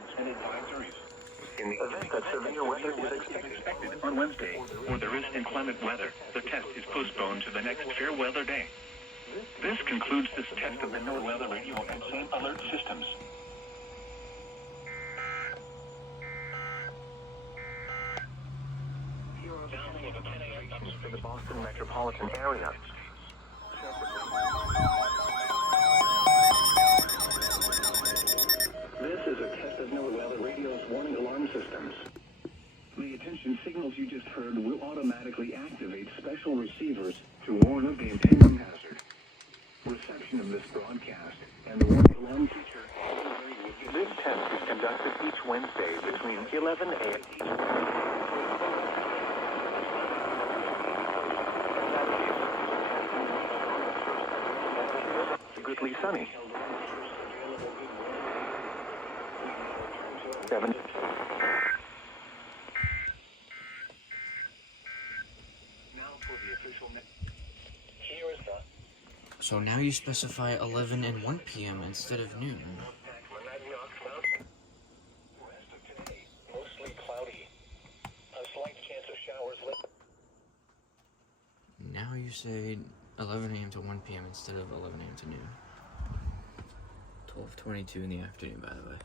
warnings and advisories. In the event that severe weather is expected On Wednesday, or there is inclement weather, the test is postponed to the next fair weather day. This concludes this test of the NOAA weather radio and same alert systems. Here are the observations for the Boston metropolitan area. This is a test of NOAA weather radio's warning alarm systems. The attention signals you just heard will automatically activate special receivers to warn of the impending hazard. Reception of this broadcast and the warning alarm feature. This test is conducted each Wednesday between 11 a.m. Goodly sunny. 7. So now you specify 11 and 1 p.m. instead of noon. Mostly cloudy. A slight chance of showers later. Now you say 11 a.m. to 1 p.m. instead of 11 a.m. to noon. 12:22 in the afternoon, by the way.